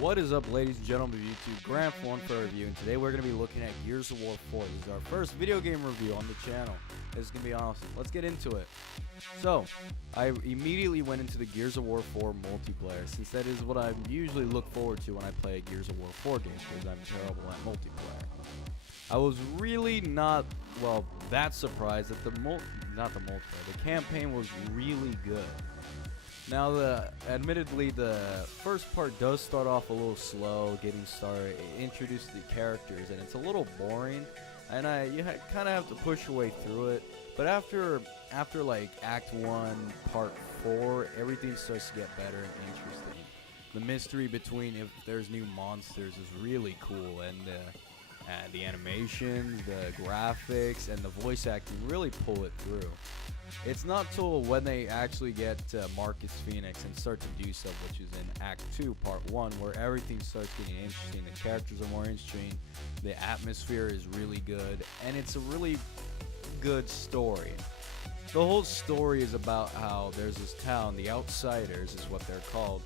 What is up, ladies and gentlemen of YouTube? Grant One for a review, and today we're going to be looking at Gears of War 4. This is our first video game review on the channel. This is going to be awesome. Let's get into it. So, I immediately went into the Gears of War 4 multiplayer, since that is what I usually look forward to when I play a Gears of War 4 game, because I'm terrible at multiplayer. I was really not, well, that surprised that the campaign was really good. Now, admittedly, the first part does start off a little slow, getting started, introduce the characters, and it's a little boring, and you kind of have to push your way through it. But after like Act 1, Part 4, everything starts to get better and interesting. The mystery between if there's new monsters is really cool, and the animations, the graphics, and the voice acting really pull it through. It's not till when they actually get to Marcus Fenix and start to do stuff, which is in Act 2, Part 1, where everything starts getting interesting. The characters are more interesting, the atmosphere is really good, and it's a really good story. The whole story is about how there's this town, the Outsiders is what they're called,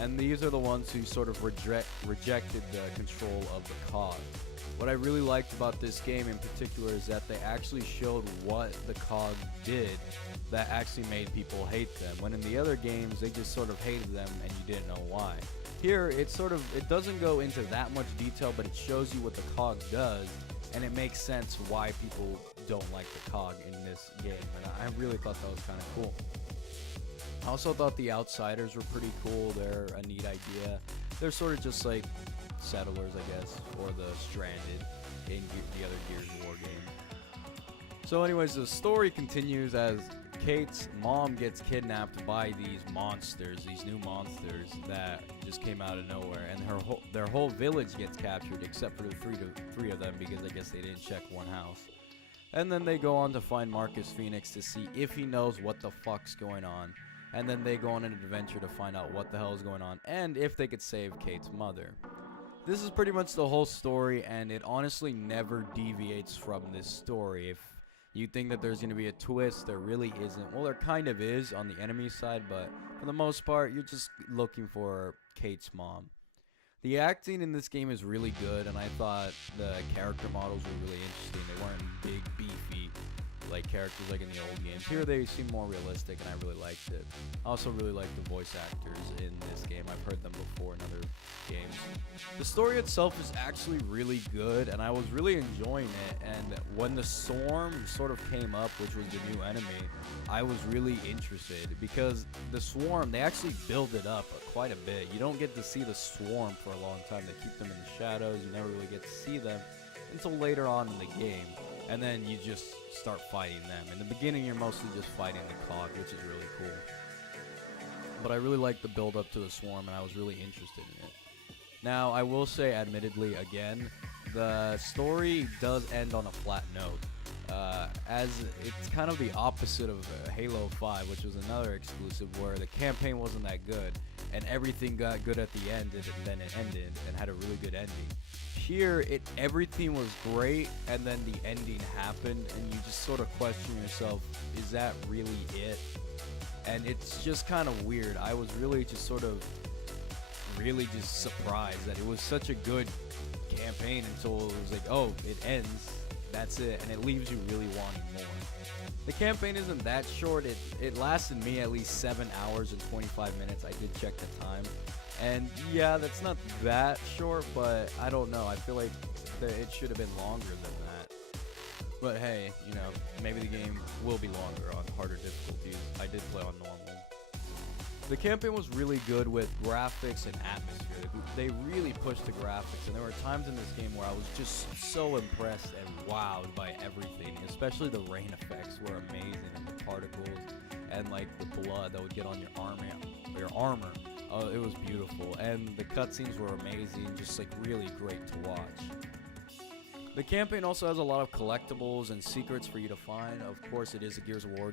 and these are the ones who sort of rejected the control of the COG. What I really liked about this game in particular is that they actually showed what the COG did that actually made people hate them, when in the other games they just sort of hated them and you didn't know why. Here it doesn't go into that much detail, but it shows you what the COG does, and it makes sense why people don't like the COG in this game, and I really thought that was kind of cool. I also thought the Outsiders were pretty cool. They're a neat idea. They're sort of just like settlers, I guess, or the stranded in the other Gears of War game. So anyways, the story continues as Kate's mom gets kidnapped by these new monsters that just came out of nowhere, and their whole village gets captured except for the three of them, because I guess they didn't check one house. And then they go on to find Marcus Fenix to see if he knows what the fuck's going on, and then they go on an adventure to find out what the hell is going on and if they could save Kate's mother. This is pretty much the whole story, and it honestly never deviates from this story. If you think that there's going to be a twist, there really isn't. Well, there kind of is on the enemy side, but for the most part, you're just looking for Kate's mom. The acting in this game is really good, and I thought the character models were really interesting. They weren't big, beefy like characters like in the old games. Here they seem more realistic, and I really liked it. I also really like the voice actors in this game. I've heard them before in other games. The story itself is actually really good, and I was really enjoying it. And when the Swarm sort of came up, which was the new enemy, I was really interested, because the Swarm, they actually build it up quite a bit. You don't get to see the Swarm for a long time. They keep them in the shadows. You never really get to see them until later on in the game. And then you just start fighting them. In the beginning, you're mostly just fighting the COG, which is really cool. But I really liked the build up to the Swarm, and I was really interested in it. Now, I will say, admittedly, again, the story does end on a flat note. As it's kind of the opposite of Halo 5, which was another exclusive where the campaign wasn't that good, and everything got good at the end, and then it ended and had a really good ending. Here, everything was great, and then the ending happened, and you just sort of question yourself, is that really it? And it's just kind of weird. I was really just surprised that it was such a good campaign until it was like, oh, it ends, that's it, and it leaves you really wanting more. The campaign isn't that short. It lasted me at least 7 hours and 25 minutes. I did check the time. And yeah, that's not that short, but I don't know. I feel like it should have been longer than that. But hey, you know, maybe the game will be longer on harder difficulties. I did play on normal. The campaign was really good with graphics and atmosphere. They really pushed the graphics, and there were times in this game where I was just so impressed and wowed by everything. Especially the rain effects were amazing, and the particles, and like the blood that would get on your armor. It was beautiful, and the cutscenes were amazing, just like really great to watch. The campaign also has a lot of collectibles and secrets for you to find. Of course, it is a Gears of War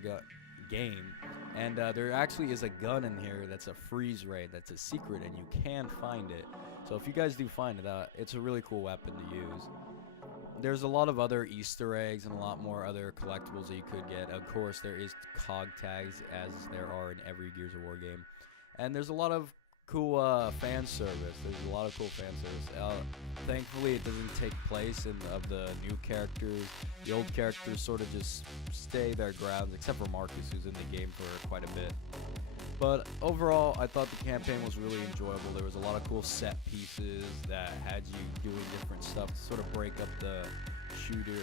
game, and there actually is a gun in here that's a freeze ray, that's a secret, and you can find it. So if you guys do find it, it's a really cool weapon to use. There's a lot of other Easter eggs and a lot more other collectibles that you could get. Of course, there is COG tags, as there are in every Gears of War game. And there's a lot of cool fan service. There's a lot of cool fan service. Thankfully, it doesn't take place of the new characters. The old characters sort of just stay their grounds, except for Marcus, who's in the game for quite a bit. But overall, I thought the campaign was really enjoyable. There was a lot of cool set pieces that had you doing different stuff to sort of break up the shooting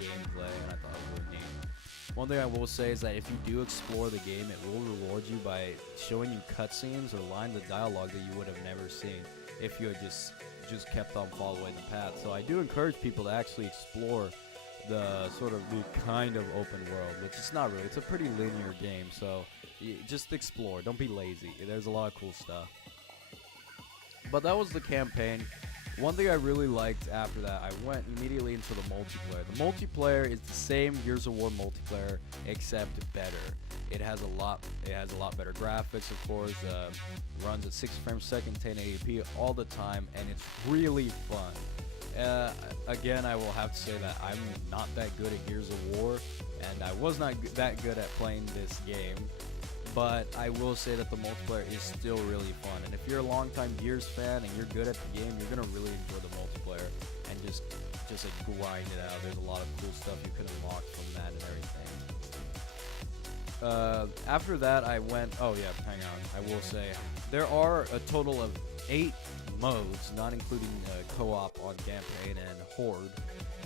gameplay, and I thought it was really neat. One thing I will say is that if you do explore the game, it will reward you by showing you cutscenes or lines of dialogue that you would have never seen if you had just kept on following the path. So I do encourage people to actually explore the sort of the kind of open world, which it's not really. It's a pretty linear game, so just explore. Don't be lazy. There's a lot of cool stuff. But that was the campaign. One thing I really liked after that, I went immediately into the multiplayer. The multiplayer is the same Gears of War multiplayer, except better. It has a lot better graphics, of course. Runs at 60 frames per second, 1080p all the time, and it's really fun. Again, I will have to say that I'm not that good at Gears of War, and I was not that good at playing this game. But I will say that the multiplayer is still really fun, and if you're a longtime Gears fan and you're good at the game, you're gonna really enjoy the multiplayer and just like grind it out. There's a lot of cool stuff you can unlock from that and everything. After that, I went. Oh yeah, hang on. I will say there are a total of 8 modes, not including co-op on campaign and horde.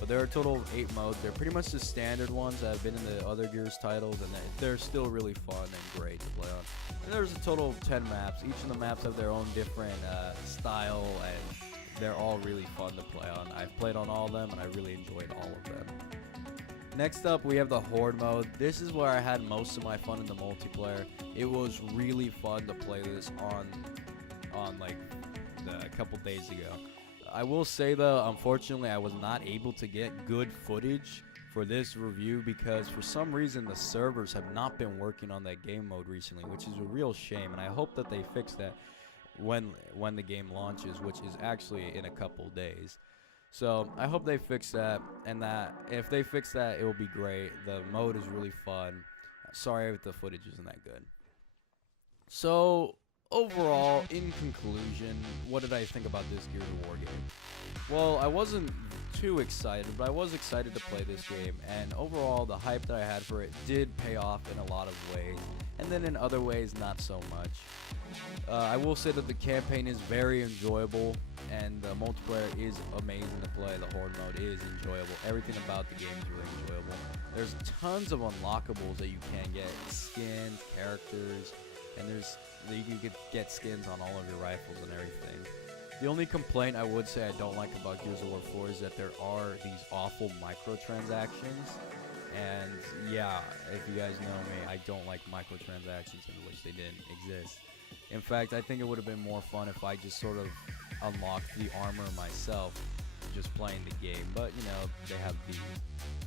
But there are a total of 8 modes. They're pretty much the standard ones that have been in the other Gears titles, and they're still really fun and great to play on. And there's a total of 10 maps. Each of the maps have their own different style, and they're all really fun to play on. I've played on all of them, and I really enjoyed all of them. Next up, we have the Horde mode. This is where I had most of my fun in the multiplayer. It was really fun to play this on like a couple days ago. I will say though, unfortunately, I was not able to get good footage for this review because for some reason the servers have not been working on that game mode recently, which is a real shame, and I hope that they fix that when the game launches, which is actually in a couple days. So I hope they fix that, and that if they fix that, it will be great. The mode is really fun. Sorry if the footage isn't that good. So overall, in conclusion, what did I think about this Gears of War game? Well, I wasn't too excited, but I was excited to play this game, and overall, the hype that I had for it did pay off in a lot of ways, and then in other ways, not so much. I will say that the campaign is very enjoyable, and the multiplayer is amazing to play. The Horde mode is enjoyable. Everything about the game is really enjoyable. There's tons of unlockables that you can get, skins, characters, and you can get skins on all of your rifles and everything. The only complaint I would say I don't like about Gears of War 4 is that there are these awful microtransactions. And yeah, if you guys know me, I don't like microtransactions, and wish they didn't exist. In fact, I think it would have been more fun if I just sort of unlocked the armor myself, just playing the game. But you know, they have these.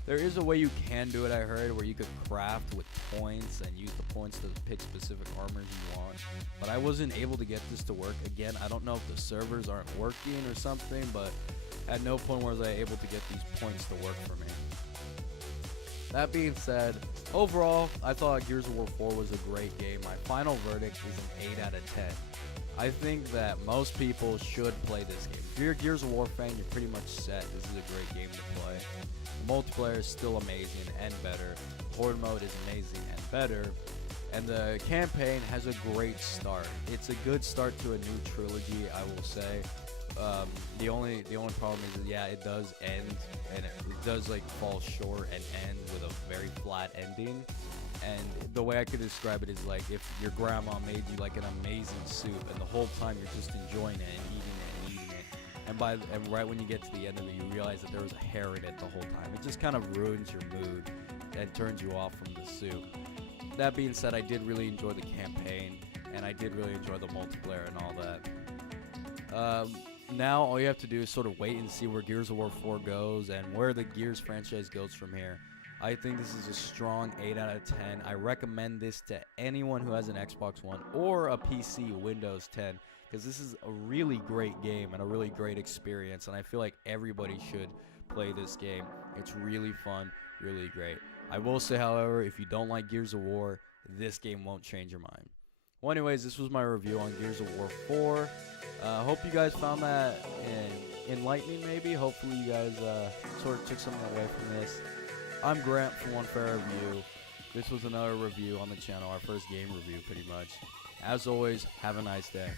There is a way you can do it, I heard, where you could craft with points and use the points to pick specific armors you want. But I wasn't able to get this to work. Again, I don't know if the servers aren't working or something, but at no point was I able to get these points to work for me. That being said, overall, I thought Gears of War 4 was a great game. My final verdict is an 8 out of 10. I think that most people should play this game. If you're a Gears of War fan, you're pretty much set. This is a great game to play. The multiplayer is still amazing and better. Horde mode is amazing and better. And the campaign has a great start. It's a good start to a new trilogy, I will say. The only problem is that, yeah, it does end, and it does like fall short and end with a very flat ending. And the way I could describe it is like if your grandma made you like an amazing soup, and the whole time you're just enjoying it and eating it and eating it, and right when you get to the end of it, you realize that there was a hair in it the whole time. It just kind of ruins your mood and turns you off from the soup. That being said, I did really enjoy the campaign, and I did really enjoy the multiplayer and all that. Now all you have to do is sort of wait and see where Gears of War 4 goes and where the Gears franchise goes from here. I think this is a strong 8 out of 10. I recommend this to anyone who has an Xbox One or a PC Windows 10, because this is a really great game and a really great experience, and I feel like everybody should play this game. It's really fun, really great. I will say, however, if you don't like Gears of War, this game won't change your mind. Well, anyways, this was my review on Gears of War 4. Hope you guys found that enlightening, maybe. Hopefully you guys sort of took something away from this. I'm Grant from One Fair Review. This was another review on the channel, our first game review pretty much. As always, have a nice day.